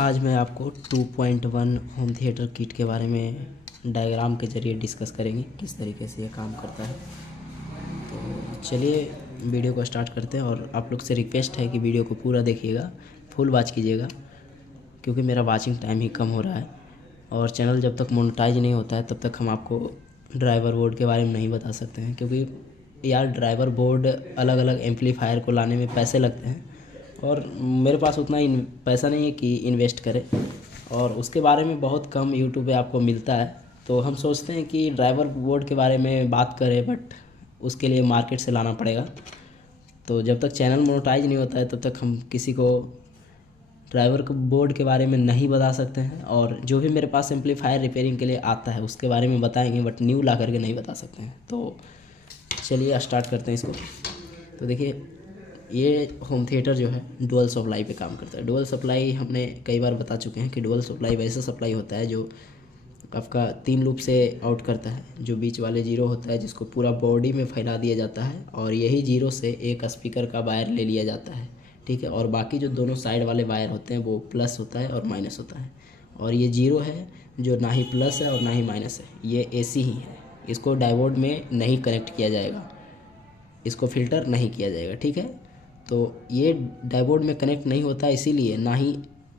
आज मैं आपको 2.1 होम थिएटर किट के बारे में डायग्राम के ज़रिए डिस्कस करेंगे किस तरीके से ये काम करता है। तो चलिए वीडियो को स्टार्ट करते हैं। और आप लोग से रिक्वेस्ट है कि वीडियो को पूरा देखिएगा, फुल वॉच कीजिएगा, क्योंकि मेरा वॉचिंग टाइम ही कम हो रहा है और चैनल जब तक मोनेटाइज नहीं होता है तब तक हम आपको ड्राइवर बोर्ड के बारे में नहीं बता सकते हैं, क्योंकि यार ड्राइवर बोर्ड अलग अलग एम्पलीफायर को लाने में पैसे लगते हैं और मेरे पास उतना पैसा नहीं है कि इन्वेस्ट करें, और उसके बारे में बहुत कम यूट्यूब पे आपको मिलता है। तो हम सोचते हैं कि ड्राइवर बोर्ड के बारे में बात करें, बट उसके लिए मार्केट से लाना पड़ेगा। तो जब तक चैनल मोनेटाइज नहीं होता है तब तक हम किसी को ड्राइवर बोर्ड के बारे में नहीं बता सकते हैं, और जो भी मेरे पास एम्पलीफायर रिपेयरिंग के लिए आता है उसके बारे में बताएंगे, बट न्यू ला करके नहीं बता सकते हैं। तो चलिए स्टार्ट करते हैं इसको। तो देखिए, ये होम थिएटर जो है डुअल सप्लाई पे काम करता है। डुअल सप्लाई हमने कई बार बता चुके हैं कि डुअल सप्लाई वैसा सप्लाई होता है जो आपका 3 लूप से आउट करता है। जो बीच वाले जीरो होता है जिसको पूरा बॉडी में फैला दिया जाता है, और यही जीरो से एक स्पीकर का वायर ले लिया जाता है, ठीक है। और बाकी जो दोनों साइड वाले वायर होते हैं वो प्लस होता है और माइनस होता है। और ये जीरो है जो ना ही प्लस है और ना ही माइनस है, ये एसी ही है। इसको डायोड में नहीं कनेक्ट किया जाएगा, इसको फिल्टर नहीं किया जाएगा, ठीक है। तो ये डायोड में कनेक्ट नहीं होता, इसीलिए ना ही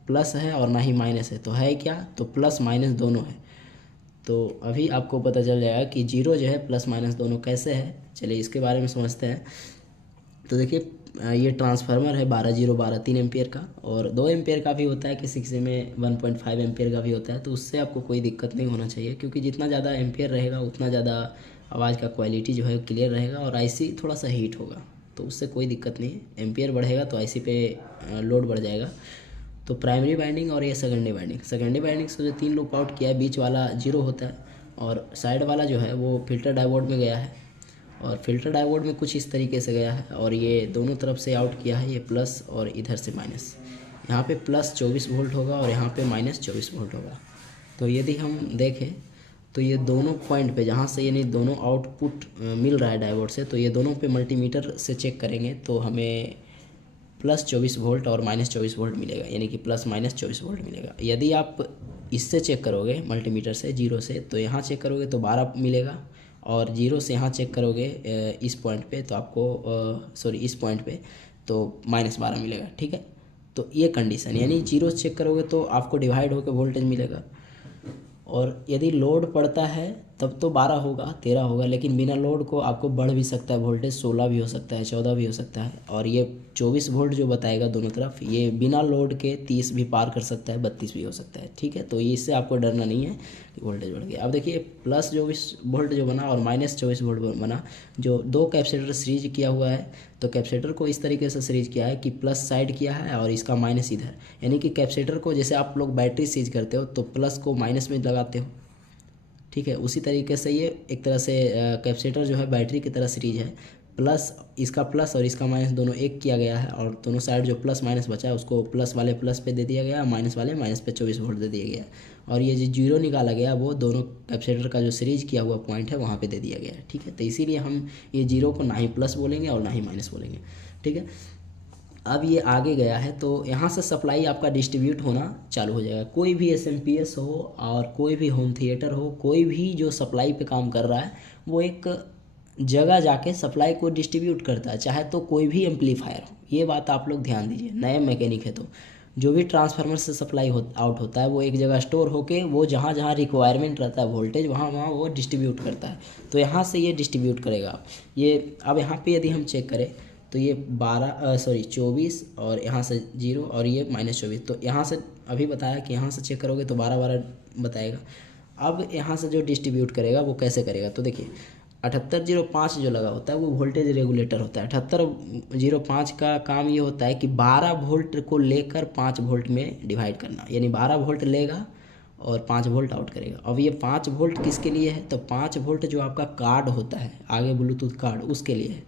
प्लस है और ना ही माइनस है। तो है क्या, तो प्लस माइनस दोनों है। तो अभी आपको पता चल जाएगा कि जीरो जो है प्लस माइनस दोनों कैसे है। चलिए इसके बारे में समझते हैं। तो देखिए, ये ट्रांसफार्मर है 12 3 एम्पियर का, और 2 एम्पियर का भी होता है, किसी में 1.5 एम्पियर का भी होता है। तो उससे आपको कोई दिक्कत नहीं होना चाहिए, क्योंकि जितना ज़्यादा एम्पियर रहेगा उतना ज़्यादा आवाज़ का क्वालिटी जो है क्लियर रहेगा और आईसी थोड़ा सा हीट होगा, तो उससे कोई दिक्कत नहीं है। एम्पियर बढ़ेगा तो आईसी पे लोड बढ़ जाएगा। तो प्राइमरी वाइंडिंग और ये सेकेंडरी वाइंडिंग से जो 3 लूप आउट किया है, बीच वाला जीरो होता है और साइड वाला जो है वो फिल्टर डायोड में गया है, और फिल्टर डायोड में कुछ इस तरीके से गया है, और ये दोनों तरफ से आउट किया है, ये प्लस और इधर से माइनस। यहाँ पे प्लस 24 वोल्ट होगा और यहाँ पे माइनस 24 वोल्ट होगा। तो यदि हम देखें तो ये दोनों पॉइंट पे जहाँ से यानी दोनों आउटपुट मिल रहा है डायोड से, तो ये दोनों पे मल्टीमीटर से चेक करेंगे तो हमें प्लस 24 वोल्ट और माइनस 24 वोल्ट मिलेगा, यानी कि प्लस माइनस 24 वोल्ट मिलेगा। यदि आप इससे चेक करोगे मल्टीमीटर से, जीरो से, तो यहाँ चेक करोगे तो 12 मिलेगा, और जीरो से यहाँ चेक करोगे इस पॉइंट पे तो आपको इस पॉइंट पे तो -12 मिलेगा, ठीक है। तो ये कंडीशन, यानी जीरो से चेक करोगे तो आपको डिवाइड होकर वोल्टेज मिलेगा, और यदि लोड पड़ता है तब तो 12 होगा, 13 होगा, लेकिन बिना लोड को आपको बढ़ भी सकता है वोल्टेज, 16 भी हो सकता है, 14 भी हो सकता है। और ये 24 वोल्ट जो बताएगा दोनों तरफ, ये बिना लोड के 30 भी पार कर सकता है, 32 भी हो सकता है, ठीक है। तो इससे आपको डरना नहीं है कि वोल्टेज बढ़ गया। अब देखिए, प्लस 24 वोल्ट जो बना और माइनस 24 वोल्ट बना, जो 2 कैपेसिटर सीरीज किया हुआ है, तो कैपेसिटर को इस तरीके से सीरीज किया है कि प्लस साइड किया है और इसका माइनस इधर, यानी कि कैपेसिटर को जैसे आप लोग बैटरी सीरीज करते हो तो प्लस को माइनस में लगाते हो, ठीक है। उसी तरीके से ये एक तरह से कैपेसिटर जो है बैटरी की तरह सीरीज है। प्लस इसका प्लस और इसका माइनस दोनों एक किया गया है, और दोनों साइड जो प्लस माइनस बचा है उसको प्लस वाले प्लस पे दे दिया गया, माइनस वाले माइनस पे 24 वोल्ट दे दिया गया, और ये जो जीरो निकाला गया वो दोनों कैपेसिटर का जो सीरीज किया हुआ पॉइंट है वहाँ पे दे दिया गया है, ठीक है। तो इसीलिए हम ये जीरो को ना ही प्लस बोलेंगे और ना ही माइनस बोलेंगे, ठीक है। अब ये आगे गया है तो यहाँ से सप्लाई आपका डिस्ट्रीब्यूट होना चालू हो जाएगा। कोई भी एसएमपीएस हो और कोई भी होम थिएटर हो, कोई भी जो सप्लाई पे काम कर रहा है वो एक जगह जाके सप्लाई को डिस्ट्रीब्यूट करता है, चाहे तो कोई भी एम्पलीफायर हो। ये बात आप लोग ध्यान दीजिए, नए मैकेनिक है तो जो भी ट्रांसफार्मर से सप्लाई आउट होता है वो एक जगह स्टोर होके वो जहाँ जहाँ रिक्वायरमेंट रहता है वोल्टेज, वहाँ वहाँ वो डिस्ट्रीब्यूट करता है। तो यहाँ से ये डिस्ट्रीब्यूट करेगा। ये अब यहाँ पे यदि हम चेक करें तो ये 24 और यहाँ से जीरो और ये -24। तो यहाँ से अभी बताया कि यहाँ से चेक करोगे तो 12 बताएगा। अब यहाँ से जो डिस्ट्रीब्यूट करेगा वो कैसे करेगा, तो देखिए 7805 जो लगा होता है वो वोल्टेज रेगुलेटर होता है। 7805 का काम ये होता है कि 12 वोल्ट को लेकर 5 वोल्ट में डिवाइड करना, यानी 12 वोल्ट लेगा और 5 वोल्ट आउट करेगा। अब ये 5 वोल्ट किसके लिए है, तो 5 वोल्ट जो आपका कार्ड होता है आगे ब्लूटूथ कार्ड उसके लिए है।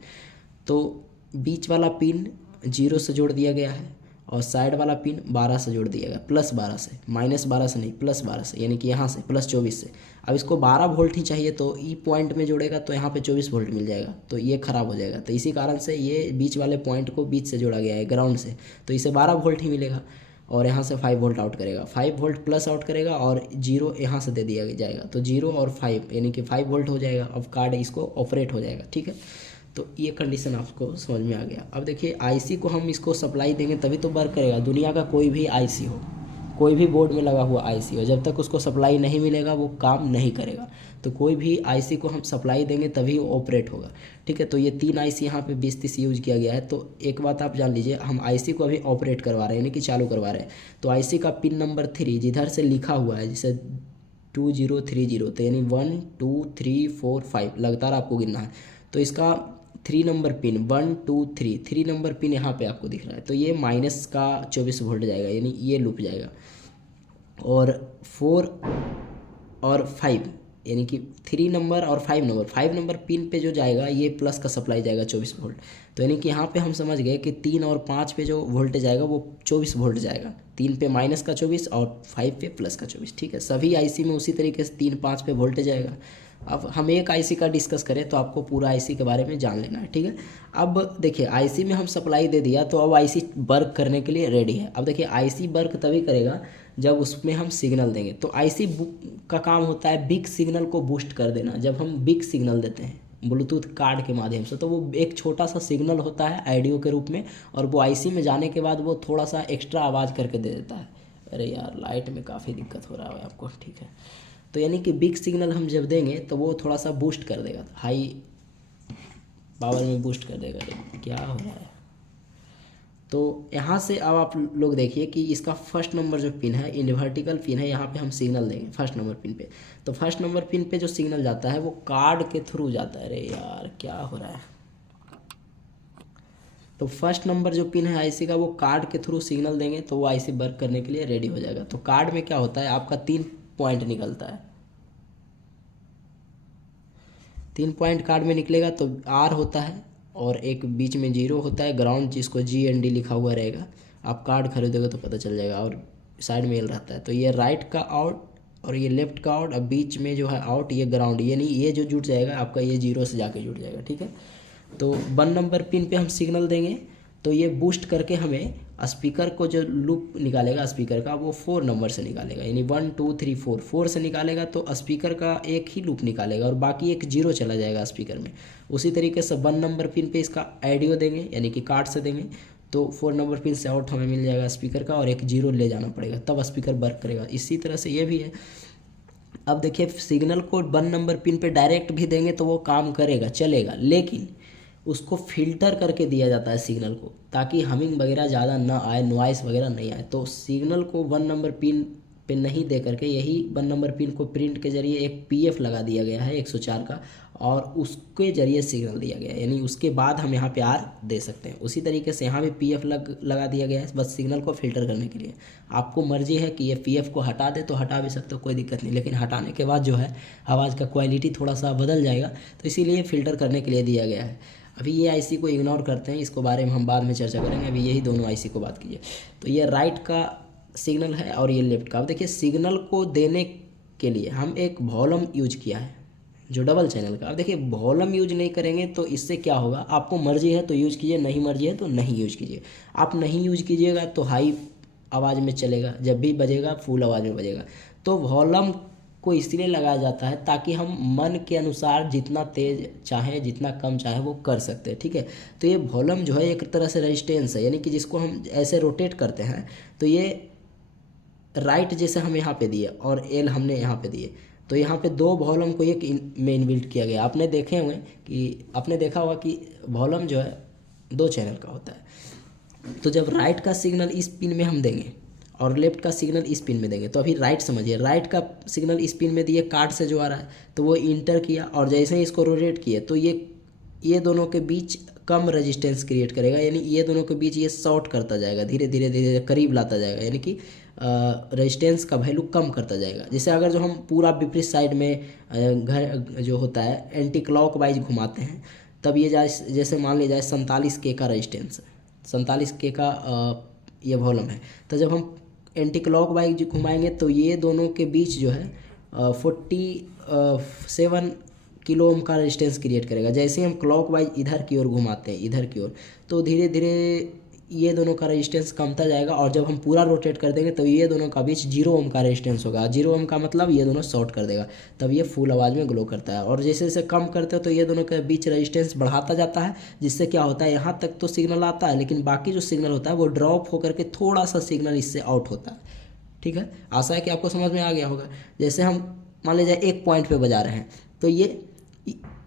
तो बीच वाला पिन 0 से जोड़ दिया गया है और साइड वाला पिन 12 से जोड़ दिया गया, +12 से, -12 से नहीं, +12 से, यानी कि यहाँ से +24 से। अब इसको 12 वोल्ट ही चाहिए तो ई पॉइंट में जोड़ेगा तो यहाँ पे 24 वोल्ट मिल जाएगा, तो ये ख़राब हो जाएगा। तो इसी कारण से ये बीच वाले पॉइंट को बीच से जोड़ा गया है ग्राउंड से, तो इसे 12 वोल्ट ही मिलेगा। और यहाँ से 5 वोल्ट आउट करेगा, 5 वोल्ट प्लस आउट करेगा और 0 यहाँ से दे दिया जाएगा, तो 0 और 5 यानी कि 5 वोल्ट हो जाएगा। अब कार्ड इसको ऑपरेट हो जाएगा, ठीक है। तो ये कंडीशन आपको समझ में आ गया। अब देखिए आईसी को हम इसको सप्लाई देंगे तभी तो वर्क करेगा। दुनिया का कोई भी आईसी हो, कोई भी बोर्ड में लगा हुआ आईसी हो, जब तक उसको सप्लाई नहीं मिलेगा वो काम नहीं करेगा। तो कोई भी आईसी को हम सप्लाई देंगे तभी वो ऑपरेट होगा, ठीक है। तो ये 3 आईसी यहाँ पे 20-30 यूज किया गया है। तो एक बात आप जान लीजिए, हम आईसी को अभी ऑपरेट करवा रहे हैं, यानी कि चालू करवा रहे हैं। तो आईसी का पिन नंबर 3 जिधर से लिखा हुआ है जैसे 2030, तो यानी 1 2 3 4 5 लगातार आपको गिनना है। तो इसका 3 नंबर पिन 1 2 3 3 नंबर पिन यहाँ पे आपको दिख रहा है। तो ये माइनस का 24 वोल्ट जाएगा, यानी ये लूप जाएगा। और 4 और 5 यानी कि 3 नंबर और 5 नंबर पिन पे जो जाएगा ये प्लस का सप्लाई जाएगा 24 वोल्ट। तो यानी कि यहाँ पे हम समझ गए कि 3 और 5 पे जो वोल्टेज आएगा वो 24 वोल्ट जाएगा। 3 पे माइनस का 24 और 5 पे प्लस का 24, ठीक है। सभी आईसी में उसी तरीके से 3-5 पे वोल्टेज आएगा। अब हम एक आईसी का डिस्कस करें तो आपको पूरा आईसी के बारे में जान लेना है, ठीक है। अब देखिए आईसी में हम सप्लाई दे दिया तो अब आईसी वर्क करने के लिए रेडी है। अब देखिए आईसी वर्क तभी करेगा जब उसमें हम सिग्नल देंगे। तो आईसी का काम होता है बिग सिग्नल को बूस्ट कर देना। जब हम बिग सिग्नल देते हैं ब्लूटूथ कार्ड के माध्यम से तो वो एक छोटा सा सिग्नल होता है ऑडियो के रूप में, और वो आईसी में जाने के बाद वो थोड़ा सा एक्स्ट्रा आवाज़ करके दे देता है। अरे यार लाइट में काफ़ी दिक्कत हो रहा है आपको, ठीक है। तो यानी कि बिग सिग्नल हम जब देंगे तो वो थोड़ा सा बूस्ट कर देगा, हाई पावर में बूस्ट कर देगा। अरे क्या हो रहा है। तो यहाँ से अब आप लोग देखिए कि इसका फर्स्ट नंबर जो पिन है इन्वर्टिकल पिन है, यहाँ पे हम सिग्नल देंगे फर्स्ट नंबर पिन पे। तो फर्स्ट नंबर पिन पे जो सिग्नल जाता है वो कार्ड के थ्रू जाता है। अरे यार क्या हो रहा है। तो फर्स्ट नंबर जो पिन है आईसी का वो कार्ड के थ्रू सिग्नल देंगे तो वो आईसी वर्क करने के लिए रेडी हो जाएगा। तो कार्ड में क्या होता है आपका 3 पॉइंट निकलता है। 3 पॉइंट कार्ड में निकलेगा तो आर होता है और एक बीच में 0 होता है ग्राउंड, जिसको GND लिखा हुआ रहेगा। आप कार्ड खरीदोगे तो पता चल जाएगा। और साइड में एल रहता है। तो ये राइट का आउट और ये लेफ्ट का आउट, अब बीच में जो है आउट, ये ग्राउंड, ये नहीं, ये जो जुड़ जाएगा आपका ये 0 से जाके जुड़ जाएगा, ठीक है। तो 1 नंबर पिन पे हम सिग्नल देंगे तो ये बूस्ट करके हमें स्पीकर को जो लूप निकालेगा स्पीकर का वो 4 नंबर से निकालेगा, यानी 1 2 3 4 से निकालेगा। तो स्पीकर का एक ही लूप निकालेगा और बाकी एक 0 चला जाएगा स्पीकर में। उसी तरीके से 1 नंबर पिन पे इसका ऑडियो देंगे, यानी कि कार्ड से देंगे तो 4 नंबर पिन से आउट हमें मिल जाएगा स्पीकर का और एक 0 ले जाना पड़ेगा तब स्पीकर वर्क करेगा। इसी तरह से ये भी है। अब देखिए सिग्नल को 1 नंबर पिन पे डायरेक्ट भी देंगे तो वो काम करेगा, चलेगा, लेकिन उसको फिल्टर करके दिया जाता है सिग्नल को, ताकि हमिंग वगैरह ज़्यादा ना आए, नॉइस वगैरह नहीं आए। तो सिग्नल को 1 नंबर पिन पे नहीं दे करके यही 1 नंबर पिन को प्रिंट के जरिए एक PF लगा दिया गया है 104 का, और उसके जरिए सिग्नल दिया गया है, यानी उसके बाद हम यहाँ पे आर दे सकते हैं। उसी तरीके से यहाँ भी PF लगा दिया गया है, बस सिग्नल को फिल्टर करने के लिए। आपको मर्जी है कि ये PF को हटा दे तो हटा भी सकते हो, कोई दिक्कत नहीं, लेकिन हटाने के बाद जो है आवाज़ का क्वालिटी थोड़ा सा बदल जाएगा, तो इसीलिए फ़िल्टर करने के लिए दिया गया है। अभी ये आईसी को इग्नोर करते हैं, इसको बारे में हम बाद में चर्चा करेंगे। अभी यही दोनों आईसी को बात कीजिए। तो ये राइट का सिग्नल है और ये लेफ्ट का। अब देखिए सिग्नल को देने के लिए हम एक वॉल्यूम यूज किया है जो डबल चैनल का। अब देखिए वॉल्यूम यूज नहीं करेंगे तो इससे क्या होगा, आपको मर्जी है तो यूज कीजिए, नहीं मर्जी है तो नहीं यूज कीजिए। आप नहीं यूज कीजिएगा तो हाई आवाज़ में चलेगा, जब भी बजेगा फुल आवाज़ में बजेगा। तो वॉल्यूम को इसलिए लगाया जाता है ताकि हम मन के अनुसार जितना तेज़ चाहे जितना कम चाहे वो कर सकते हैं, ठीक है। तो ये वॉल्यूम जो है एक तरह से रेजिस्टेंस है, यानी कि जिसको हम ऐसे रोटेट करते हैं तो ये राइट जैसे हम यहाँ पे दिए और एल हमने यहाँ पे दिए, तो यहाँ पे 2 वॉल्यूम को एक में इनबिल्ट किया गया। आपने देखा होगा कि वॉल्यूम जो है 2 चैनल का होता है। तो जब राइट का सिग्नल इस पिन में हम देंगे और लेफ्ट का सिग्नल इस पिन में देंगे, तो अभी राइट समझिए, राइट का सिग्नल इस पिन में दिए कार्ड से जो आ रहा है तो वो इंटर किया, और जैसे ही इसको रोटेट किए तो ये दोनों के बीच कम रेजिस्टेंस क्रिएट करेगा, यानी ये दोनों के बीच ये शॉर्ट करता जाएगा, धीरे धीरे करीब लाता जाएगा, यानी कि रेजिस्टेंस का वैल्यू कम करता जाएगा। जैसे अगर जो हम पूरा विपरीत साइड में घर जो होता है एंटी क्लॉक वाइज घुमाते हैं, तब ये जैसे मान लिया जाए 47K का रेजिस्टेंस, 47K का ये वॉल्यूम है। तो जब हम एंटी क्लॉक वाइज घुमाएंगे तो ये दोनों के बीच जो है 47 किलो ओम का रेजिस्टेंस क्रिएट करेगा। जैसे हम क्लॉक वाइज इधर की ओर घुमाते हैं, इधर की ओर, तो धीरे धीरे ये दोनों का रेजिस्टेंस कमता जाएगा और जब हम पूरा रोटेट कर देंगे तो ये दोनों का बीच 0 ओम का रेजिस्टेंस होगा। 0 ओम का मतलब ये दोनों शॉर्ट कर देगा, तब ये फुल आवाज़ में ग्लो करता है। और जैसे जैसे कम करते हो तो ये दोनों के बीच रेजिस्टेंस बढ़ाता जाता है, जिससे क्या होता है यहाँ तक तो सिग्नल आता है, लेकिन बाकी जो सिग्नल होता है वो ड्रॉप होकर के थोड़ा सा सिग्नल इससे आउट होता है। ठीक है, आशा है कि आपको समझ में आ गया होगा। जैसे हम मान लीजिए एक पॉइंट पे बजा रहे हैं तो ये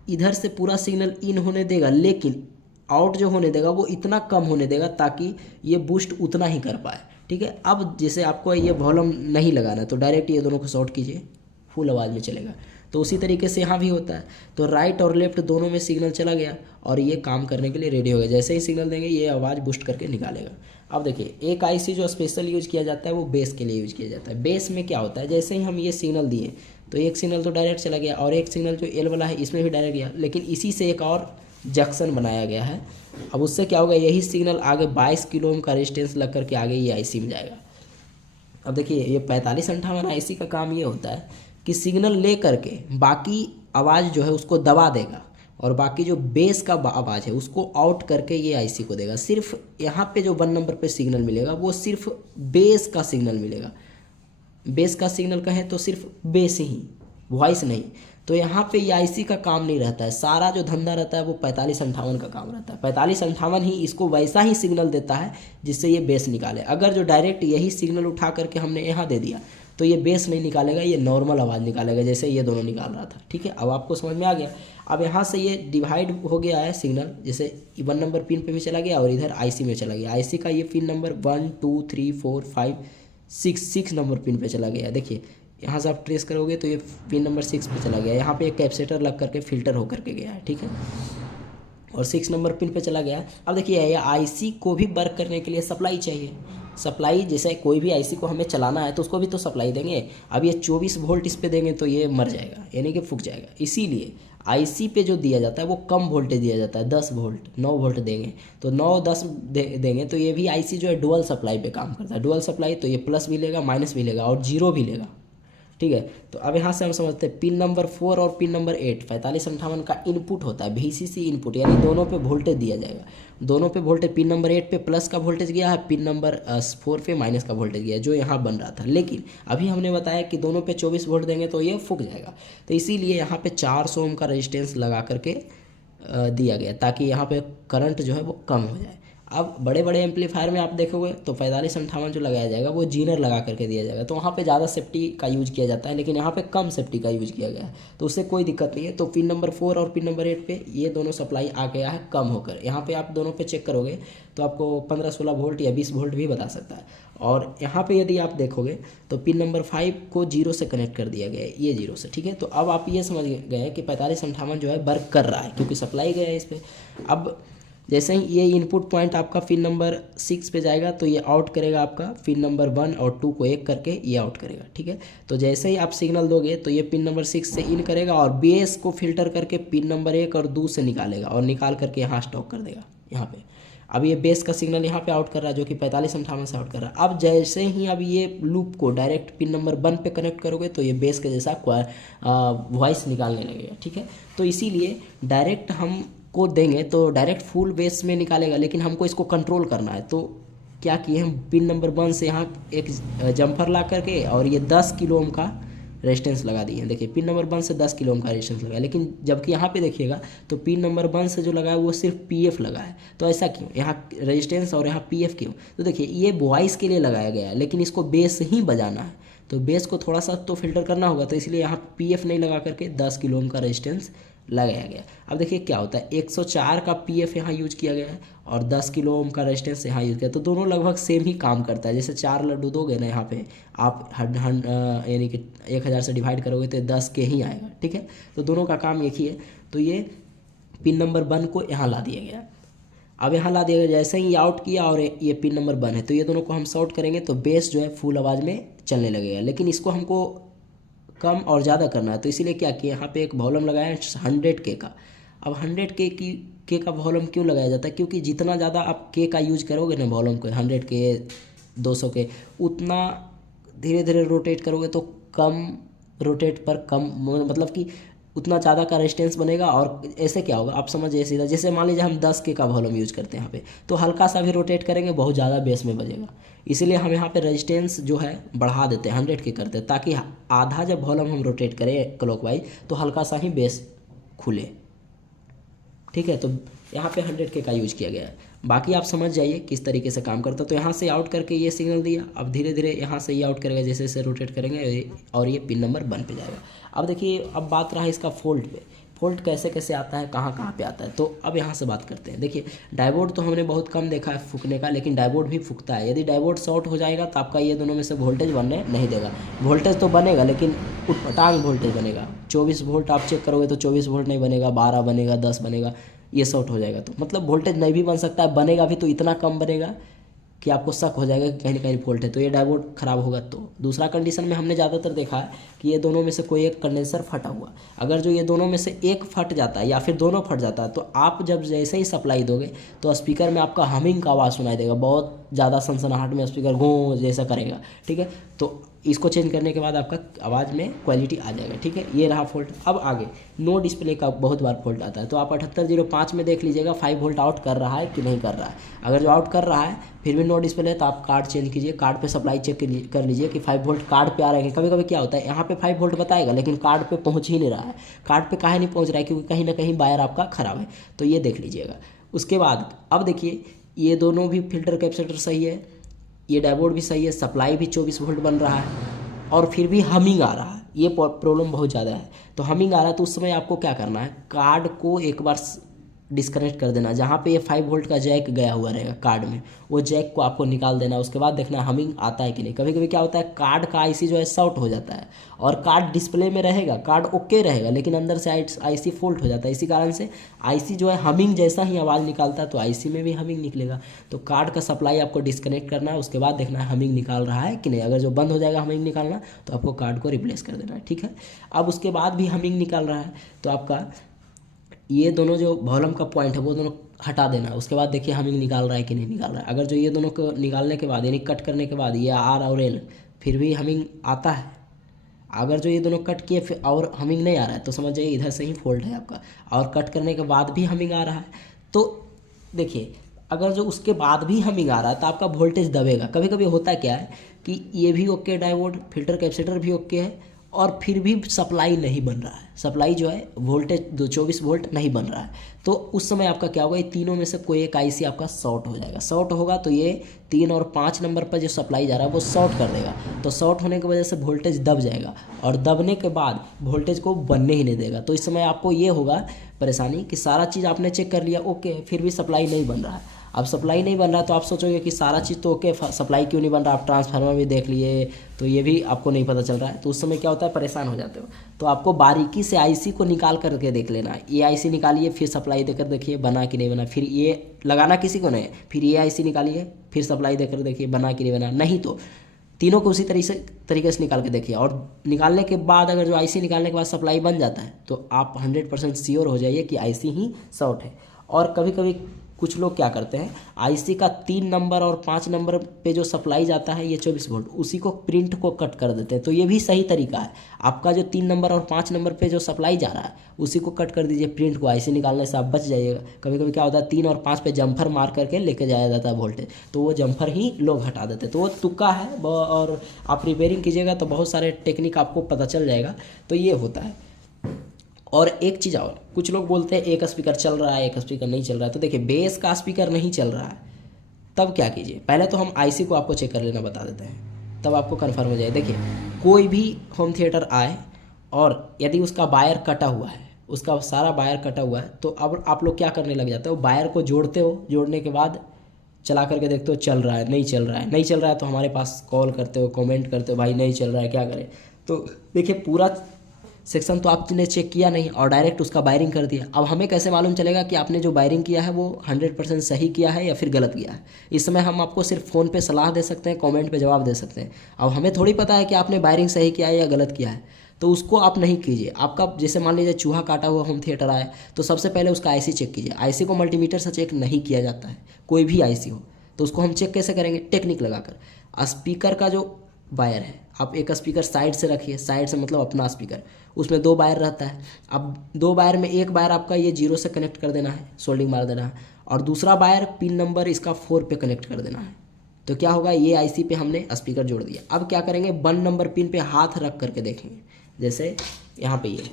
इधर से पूरा सिग्नल इन होने देगा, लेकिन आउट जो होने देगा वो इतना कम होने देगा ताकि ये बूस्ट उतना ही कर पाए। ठीक है, अब जैसे आपको ये वॉल्यूम नहीं लगाना है तो डायरेक्ट ये दोनों को शॉर्ट कीजिए, फुल आवाज़ में चलेगा। तो उसी तरीके से यहाँ भी होता है। तो राइट और लेफ्ट दोनों में सिग्नल चला गया और ये काम करने के लिए रेडी हो गया। जैसे ही सिग्नल देंगे ये आवाज़ बूस्ट करके निकालेगा। अब देखिए, एक आईसी जो स्पेशल यूज किया जाता है वो बेस के लिए यूज किया जाता है। बेस में क्या होता है, जैसे ही हम ये सिग्नल दिए तो एक सिग्नल तो डायरेक्ट चला गया और एक सिग्नल जो एल वाला है इसमें भी डायरेक्ट गया, लेकिन इसी से एक और जंक्शन बनाया गया है। अब उससे क्या होगा, यही सिग्नल आगे 22 किलो ओम का रेजिस्टेंस लग करके आगे ये आईसी में जाएगा। अब देखिए, ये 4558 आईसी का काम ये होता है कि सिग्नल ले करके बाकी आवाज़ जो है उसको दबा देगा और बाकी जो बेस का आवाज़ है उसको आउट करके ये आईसी को देगा। सिर्फ यहाँ पे जो 1 नंबर पे सिग्नल मिलेगा वो सिर्फ बेस का सिग्नल मिलेगा। बेस का सिग्नल कहें तो सिर्फ बेस ही, वॉइस नहीं। तो यहाँ पे ये आईसी का काम नहीं रहता है, सारा जो धंधा रहता है वो 4558 का काम रहता है। 4558 ही इसको वैसा ही सिग्नल देता है जिससे ये बेस निकाले। अगर जो डायरेक्ट यही सिग्नल उठा करके हमने यहाँ दे दिया तो ये बेस नहीं निकालेगा, ये नॉर्मल आवाज़ निकालेगा जैसे ये दोनों निकाल रहा था। ठीक है, अब आपको समझ में आ गया। अब यहाँ से ये डिवाइड हो गया है सिग्नल, जैसे 1 नंबर पिन पे भी चला गया और इधर आईसी में चला गया। आईसी का ये पिन नंबर 1 2 3 4 5 6 नंबर पिन पे चला गया। देखिए यहाँ से आप ट्रेस करोगे तो ये पिन नंबर 6 पे चला गया। यहाँ पे एक कैपेसिटर लग करके फिल्टर होकर के गया है। ठीक है, और 6 नंबर पिन पे चला गया। अब देखिए, ये आईसी को भी वर्क करने के लिए सप्लाई चाहिए। सप्लाई, जैसे कोई भी आईसी को हमें चलाना है तो उसको भी तो सप्लाई देंगे। अब ये 24 वोल्ट इस पे देंगे तो ये मर जाएगा, यानी कि फूक जाएगा। इसीलिए आईसी पे जो दिया जाता है वो कम वोल्टेज दिया जाता है, 10 वोल्ट 9 वोल्ट देंगे तो 9-10 देंगे तो ये भी आईसी जो है डुअल सप्लाई पे काम करता है। डुअल सप्लाई तो ये प्लस भी लेगा, माइनस भी लेगा और जीरो भी लेगा। ठीक है, तो अब यहाँ से हम समझते हैं पिन नंबर 4 और पिन नंबर 8 4558 का इनपुट होता है, VCC इनपुट, यानी दोनों पे वोल्टेज दिया जाएगा। दोनों पे वोल्टेज, पिन नंबर 8 पे प्लस का वोल्टेज गया है, पिन नंबर 4 पे माइनस का वोल्टेज गया है, जो यहाँ बन रहा था। लेकिन अभी हमने बताया कि दोनों पे 24 वोल्ट देंगे तो ये फूक जाएगा। तो इसीलिए यहाँ पे 400 ओम का रेजिस्टेंस लगा करके दिया गया ताकि यहाँ पे करंट जो है वो कम हो जाए। अब बड़े बड़े एम्पलीफायर में आप देखोगे तो 4558 जो लगाया जाएगा वो जीनर लगा करके दिया जाएगा, तो वहाँ पे ज़्यादा सेफ्टी का यूज किया जाता है, लेकिन यहाँ पे कम सेफ्टी का यूज किया गया है तो उससे कोई दिक्कत नहीं है। तो पिन नंबर 4 और पिन नंबर 8 पे ये दोनों सप्लाई आ गया है कम होकर। यहाँ पे आप दोनों पे चेक करोगे तो आपको 15-16 वोल्ट या 20 वोल्ट भी बता सकता है। और यहाँ पे यदि आप देखोगे तो पिन नंबर 5 को 0 से कनेक्ट कर दिया गया है, ये 0 से। ठीक है, तो अब आप ये समझ गए कि 4558 जो है वर्क कर रहा है क्योंकि सप्लाई गया है इस पर। अब जैसे ही ये इनपुट पॉइंट आपका पिन नंबर 6 पे जाएगा तो ये आउट करेगा आपका पिन नंबर 1 और 2 को एक करके ये आउट करेगा। ठीक है, तो जैसे ही आप सिग्नल दोगे तो ये पिन नंबर 6 से इन करेगा और बेस को फिल्टर करके पिन नंबर 1 और 2 से निकालेगा और निकाल करके यहाँ स्टॉक कर देगा यहाँ पे। अब ये बेस का सिग्नल यहाँ पे आउट कर रहा है जो कि 4558 से आउट कर रहा है। अब जैसे ही अब ये लूप को डायरेक्ट पिन नंबर 1 पे कनेक्ट करोगे तो ये बेस के जैसा वॉइस निकालने लगेगा। ठीक है, तो इसीलिए डायरेक्ट हम को देंगे तो डायरेक्ट फुल बेस में निकालेगा, लेकिन हमको इसको कंट्रोल करना है। तो क्या किए हम, पिन नंबर 1 से यहाँ एक जम्फर ला करके और ये 10 किलो ओम का रेजिस्टेंस लगा दिए। देखिए पिन नंबर 1 से 10 किलो ओम का रेजिस्टेंस लगा, लेकिन जबकि यहाँ पे देखिएगा तो पिन नंबर 1 से जो लगा है वो सिर्फ PF लगा है। तो ऐसा क्यों, यहाँ रेजिस्टेंस और यहाँ PF क्यों? तो देखिए ये वॉइस के लिए लगाया गया है, लेकिन इसको बेस ही बजाना है तो बेस को थोड़ा सा तो फिल्टर करना होगा, तो इसलिए यहाँ PF नहीं लगा करके 10 किलो ओम का रेजिस्टेंस लगाया गया। अब देखिए क्या होता है, 104 का PF यहाँ यूज किया गया है और 10 किलो ओम का रेजिस्टेंस यहाँ यूज किया, तो दोनों लगभग सेम ही काम करता है। जैसे 4 लड्डू दोगे ना यहाँ पे आप यानी कि 1000 से डिवाइड करोगे तो 10 के ही आएगा। ठीक है, तो दोनों का काम एक ही है। तो ये पिन नंबर 1 को यहाँ ला दिया गया। अब यहाँ ला दिया गया, जैसे ही आउट किया और ये पिन नंबर 1 है तो ये दोनों को हम शॉर्ट करेंगे तो बेस जो है फुल आवाज़ में चलने लगेगा, लेकिन इसको हमको कम और ज़्यादा करना है। तो इसीलिए क्या किया, यहाँ पे एक वॉल्यूम लगाया 100K का। अब 100K के का वॉल्यूम क्यों लगाया जाता है, क्योंकि जितना ज़्यादा आप K का यूज करोगे ना वॉल्यूम को, 100K 200K, उतना धीरे धीरे रोटेट करोगे तो कम रोटेट पर कम, मतलब कि उतना ज़्यादा का रेजिस्टेंस बनेगा। और ऐसे क्या होगा आप समझिए सीधा, जैसे मान लीजिए हम 10K का वॉल्यूम यूज करते हैं यहाँ पे, तो हल्का सा भी रोटेट करेंगे बहुत ज़्यादा बेस में बजेगा। इसीलिए हम यहाँ पे रेजिस्टेंस जो है बढ़ा देते हैं, 100K करते हैं, ताकि आधा जब वॉल्यूम हम रोटेट करें क्लॉकवाइज तो हल्का सा ही बेस खुले। ठीक है, तो यहाँ पे 100K का यूज किया गया है। बाकी आप समझ जाइए किस तरीके से काम करता है। तो यहाँ से आउट करके ये सिग्नल दिया, अब धीरे धीरे यहाँ से ये आउट करेगा, जैसे जैसे रोटेट करेंगे और ये पिन नंबर 1 पे जाएगा। अब देखिए, अब बात रहा इसका फॉल्ट पे, फॉल्ट कैसे कैसे आता है, कहाँ कहाँ पे आता है। तो अब यहाँ से बात करते हैं। देखिए, डायोड तो हमने बहुत कम देखा है फूकने का, लेकिन डायोड भी फूकता है। यदि डायोड शॉर्ट हो जाएगा तो आपका ये दोनों में से वोल्टेज बनने नहीं देगा। वोल्टेज तो बनेगा लेकिन उटपटांग वोल्टेज बनेगा। 24 वोल्ट आप चेक करोगे तो 24 वोल्ट नहीं बनेगा, 12 बनेगा, 10 बनेगा, ये शॉर्ट हो जाएगा। तो मतलब वोल्टेज नहीं भी बन सकता है, बनेगा भी तो इतना कम बनेगा कि आपको शक हो जाएगा कि कहीं ना कहीं फॉल्ट है, तो ये डायोड खराब होगा। तो दूसरा कंडीशन में हमने ज़्यादातर देखा है कि ये दोनों में से कोई एक कंडेंसर फटा हुआ, अगर जो ये दोनों में से एक फट जाता है या फिर दोनों फट जाता है, तो आप जब जैसे ही सप्लाई दोगे तो स्पीकर में आपका हमिंग का आवाज़ सुनाई देगा, बहुत ज़्यादा सनसनाहट में स्पीकर गूं जैसा करेगा। ठीक है, तो इसको चेंज करने के बाद आपका आवाज़ में क्वालिटी आ जाएगा। ठीक है, ये रहा फॉल्ट। अब आगे नो डिस्प्ले का बहुत बार फॉल्ट आता है, तो आप 7805 में देख लीजिएगा 5 वोल्ट आउट कर रहा है कि नहीं कर रहा है। अगर जो आउट कर रहा है फिर भी नो डिस्प्ले है तो आप कार्ड चेंज कीजिए, कार्ड पे सप्लाई चेक कर लीजिए कि 5 वोल्ट कार्ड पे आ रहे हैं। कभी कभी क्या होता है, यहाँ पे 5 वोल्ट बताएगा लेकिन कार्ड पे पहुँच ही नहीं रहा है। कार्ड पे काहे नहीं पहुँच रहा है, क्योंकि कहीं ना कहीं वायर आपका ख़राब है, तो ये देख लीजिएगा। उसके बाद अब देखिए, ये दोनों भी फिल्टर कैपेसिटर सही है, ये डायोड भी सही है, सप्लाई भी 24 वोल्ट बन रहा है, और फिर भी हमिंग आ रहा है। ये प्रॉब्लम बहुत ज़्यादा है। तो हमिंग आ रहा है तो उस समय आपको क्या करना है, कार्ड को एक बार डिस्कनेक्ट कर देना। जहाँ पे ये 5 वोल्ट का जैक गया हुआ रहेगा कार्ड में, वो जैक को आपको निकाल देना। उसके बाद देखना हमिंग आता है कि नहीं। कभी कभी क्या होता है, कार्ड का आईसी जो है शॉर्ट हो जाता है और कार्ड डिस्प्ले में रहेगा, कार्ड ओके रहेगा, लेकिन अंदर से आईसी फॉल्ट हो जाता है। इसी कारण से आईसी जो है हमिंग जैसा ही आवाज़ निकालता है, तो आईसी में भी हमिंग निकलेगा। तो कार्ड का सप्लाई आपको डिस्कनेक्ट करना है, उसके बाद देखना है हमिंग निकाल रहा है कि नहीं। अगर जो बंद हो जाएगा हमिंग निकालना तो आपको कार्ड को रिप्लेस कर देना है। ठीक है, अब उसके बाद भी हमिंग निकाल रहा है तो आपका ये दोनों जो वॉल्यूम का पॉइंट है वो दोनों हटा देना। उसके बाद देखिए हमिंग निकाल रहा है कि नहीं निकाल रहा है। अगर जो ये दोनों को निकालने के बाद यानी कट करने के बाद ये आर और एल फिर भी हमिंग आता है, अगर जो ये दोनों कट किए फिर और हमिंग नहीं आ रहा है तो समझ जाइए इधर से ही फॉल्ट है आपका। और कट करने के बाद भी हमिंग आ रहा है तो देखिए, अगर जो उसके बाद भी हमिंग आ रहा है तो आपका वोल्टेज दबेगा। कभी कभी होता क्या है कि ये भी ओके डायोड फिल्टर कैपेसिटर भी ओके है और फिर भी सप्लाई नहीं बन रहा है, सप्लाई जो है वोल्टेज 24 वोल्ट नहीं बन रहा है। तो उस समय आपका क्या होगा, ये तीनों में से कोई एक आईसी आपका शॉर्ट हो जाएगा। शॉर्ट होगा तो ये 3 और 5 नंबर पर जो सप्लाई जा रहा है वो शॉर्ट कर देगा। तो शॉर्ट होने की वजह से वोल्टेज दब जाएगा और दबने के बाद वोल्टेज को बनने ही नहीं देगा। तो इस समय आपको ये होगा परेशानी कि सारा चीज़ आपने चेक कर लिया ओके, फिर भी सप्लाई नहीं बन रहा है। अब सप्लाई नहीं बन रहा तो आप सोचोगे कि सारा चीज़ तो ओके, सप्लाई क्यों नहीं बन रहा। आप ट्रांसफार्मर भी देख लिए तो ये भी आपको नहीं पता चल रहा है। तो उस समय क्या होता है, परेशान हो जाते हो। तो आपको बारीकी से आईसी को निकाल करके देख लेना है। ये आईसी निकालिए, फिर सप्लाई देकर देखिए बना कि नहीं बना। फिर ये लगाना किसी को नहीं, फिर ये आईसी निकालिए, फिर सप्लाई देकर देखिए बना कि नहीं बना। नहीं तो तीनों को उसी तरीके से निकाल के देखिए। और निकालने के बाद अगर जो आईसी निकालने के बाद सप्लाई बन जाता है तो आप 100% श्योर हो जाइए कि आईसी ही शॉर्ट है। और कभी कभी कुछ लोग क्या करते हैं, आईसी का 3 नंबर और 5 नंबर पे जो सप्लाई जाता है ये 24 वोल्ट, उसी को प्रिंट को कट कर देते हैं। तो ये भी सही तरीका है। आपका जो 3 नंबर और 5 नंबर पे जो सप्लाई जा रहा है उसी को कट कर दीजिए, प्रिंट को। आईसी निकालने से आप बच जाइएगा। कभी कभी क्या होता है, 3 और 5 पे जम्फर मार करके लेके जाया जाता है वोल्टेज, तो वो जम्फर ही लोग हटा देते हैं। तो वो तुक्का है और आप रिपेयरिंग कीजिएगा तो बहुत सारे टेक्निक आपको पता चल जाएगा। तो ये होता है। और एक चीज़ और, कुछ लोग बोलते हैं एक स्पीकर चल रहा है एक स्पीकर नहीं चल रहा है। तो देखिए, बेस का स्पीकर नहीं चल रहा है तब क्या कीजिए, पहले तो हम आईसी को आपको चेक कर लेना बता देते हैं, तब आपको कन्फर्म हो जाए। देखिए, कोई भी होम थिएटर आए और यदि उसका वायर कटा हुआ है, उसका सारा वायर कटा हुआ है, तो अब आप लोग क्या करने लग जाते हो, वायर को जोड़ते हो, जोड़ने के बाद चला करके देखते हो चल रहा है नहीं चल रहा है। नहीं चल रहा है तो हमारे पास कॉल करते हो, कमेंट करते हो भाई नहीं चल रहा है क्या करें। तो देखिए, पूरा सेक्शन तो आपने चेक किया नहीं और डायरेक्ट उसका वायरिंग कर दिया। अब हमें कैसे मालूम चलेगा कि आपने जो वायरिंग किया है वो 100% सही किया है या फिर गलत किया है। इस समय हम आपको सिर्फ फ़ोन पे सलाह दे सकते हैं, कमेंट पे जवाब दे सकते हैं। अब हमें थोड़ी पता है कि आपने वायरिंग सही किया है या गलत किया है, तो उसको आप नहीं कीजिए। आपका जैसे मान लीजिए चूहा काटा हुआ होम थिएटर आए तो सबसे पहले उसका आईसी चेक कीजिए। आईसी को मल्टीमीटर से चेक नहीं किया जाता है, कोई भी आईसी हो। तो उसको हम चेक कैसे करेंगे, टेक्निक लगाकर। स्पीकर का जो वायर है आप एक स्पीकर साइड से रखिए, साइड से मतलब अपना स्पीकर, उसमें 2 वायर रहता है। अब 2 वायर में एक वायर आपका ये 0 से कनेक्ट कर देना है, सोल्डिंग मार देना है, और दूसरा वायर पिन नंबर इसका 4 पे कनेक्ट कर देना है। तो क्या होगा, ये आईसी पे हमने स्पीकर जोड़ दिया। अब क्या करेंगे, 1 नंबर पिन पे हाथ रख करके देखेंगे, जैसे यहाँ पे ये।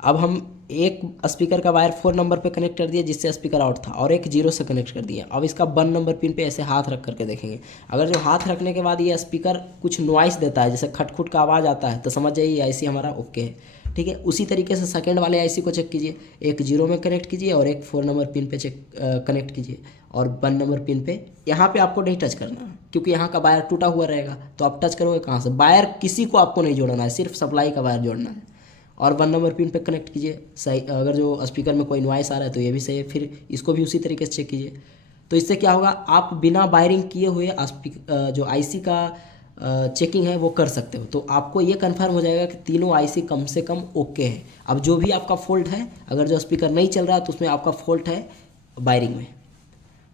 अब हम एक स्पीकर का वायर 4 नंबर पे कनेक्ट कर दिया जिससे स्पीकर आउट था, और एक 0 से कनेक्ट कर दिया। अब इसका 1 नंबर पिन पे ऐसे हाथ रख करके देखेंगे। अगर जो हाथ रखने के बाद ये स्पीकर कुछ नॉइस देता है, जैसे खटखुट का आवाज़ आता है, तो समझ जाइए ये आईसी हमारा ओके है, ठीक है। उसी तरीके से सेकंड वाले आईसी को चेक कीजिए, एक 0 में कनेक्ट कीजिए और एक 4 नंबर पिन पे कनेक्ट कीजिए, और 1 नंबर पिन पे यहाँ पे आपको नहीं टच करना, क्योंकि यहाँ का वायर टूटा हुआ रहेगा। तो आप टच करोगे कहाँ से, वायर किसी को आपको नहीं जोड़ना है, सिर्फ सप्लाई का वायर जोड़ना है, और 1 नंबर पिन पे कनेक्ट कीजिए। सही, अगर जो स्पीकर में कोई नॉइस आ रहा है तो ये भी सही है, फिर इसको भी उसी तरीके से चेक कीजिए। तो इससे क्या होगा, आप बिना वायरिंग किए हुए जो आईसी का चेकिंग है वो कर सकते हो। तो आपको ये कंफर्म हो जाएगा कि तीनों आईसी कम से कम ओके है। अब जो भी आपका फॉल्ट है, अगर जो स्पीकर नहीं चल रहा है तो उसमें आपका फॉल्ट है वायरिंग में,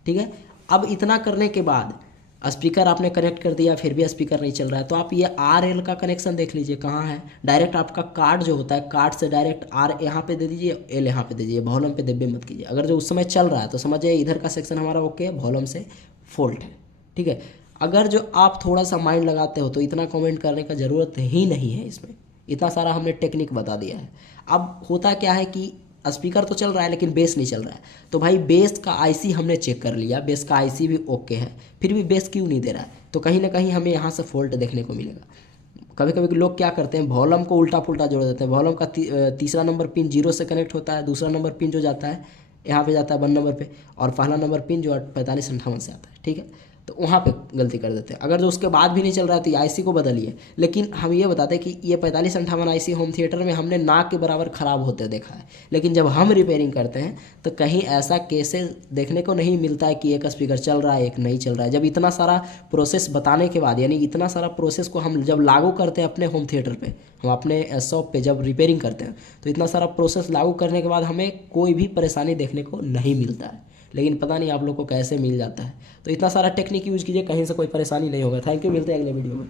ठीक है। अब इतना करने के बाद स्पीकर आपने कनेक्ट कर दिया, फिर भी स्पीकर नहीं चल रहा है, तो आप ये RL का कनेक्शन देख लीजिए कहाँ है। डायरेक्ट आपका कार्ड जो होता है, कार्ड से डायरेक्ट R यहाँ पे दे दीजिए, L यहाँ पे दे दीजिए, वॉल्यूम पे दबे मत कीजिए। अगर जो उस समय चल रहा है तो समझिए इधर का सेक्शन हमारा ओके है, वॉल्यूम से फॉल्ट है, ठीक है। अगर जो आप थोड़ा सा माइंड लगाते हो तो इतना कमेंट करने का ज़रूरत ही नहीं है, इसमें इतना सारा हमने टेक्निक बता दिया है। अब होता क्या है कि स्पीकर तो चल रहा है लेकिन बेस नहीं चल रहा है, तो भाई बेस का आईसी हमने चेक कर लिया, बेस का आईसी भी ओके है, फिर भी बेस क्यों नहीं दे रहा है, तो कहीं ना कहीं हमें यहाँ से फॉल्ट देखने को मिलेगा। कभी कभी लोग क्या करते हैं, वॉल्यूम को उल्टा पुल्टा जोड़ देते हैं। वॉल्यूम का तीसरा नंबर पिन 0 से कनेक्ट होता है, दूसरा नंबर पिन जो जाता है यहाँ पे जाता है 1 नंबर पे, और पहला नंबर पिन जो 4558 से आता है, ठीक है। तो वहाँ पे गलती कर देते हैं। अगर जो उसके बाद भी नहीं चल रहा है तो ये आईसी को बदलिए। लेकिन हम ये बताते हैं कि ये 4558 आईसी होम थिएटर में हमने नाक के बराबर ख़राब होते देखा है, लेकिन जब हम रिपेयरिंग करते हैं तो कहीं ऐसा केसेस देखने को नहीं मिलता है कि एक स्पीकर चल रहा है एक नहीं चल रहा है। जब इतना सारा प्रोसेस बताने के बाद, यानी इतना सारा प्रोसेस को हम जब लागू करते हैं अपने होम थिएटर पर, हम अपने शॉप पर जब रिपेयरिंग करते हैं, तो इतना सारा प्रोसेस लागू करने के बाद हमें कोई भी परेशानी देखने को नहीं मिलता है। लेकिन पता नहीं आप लोग को कैसे मिल जाता है। तो इतना सारा टेक्निक यूज़ कीजिए, कहीं से कोई परेशानी नहीं होगा। थैंक यू, मिलते हैं अगले वीडियो में।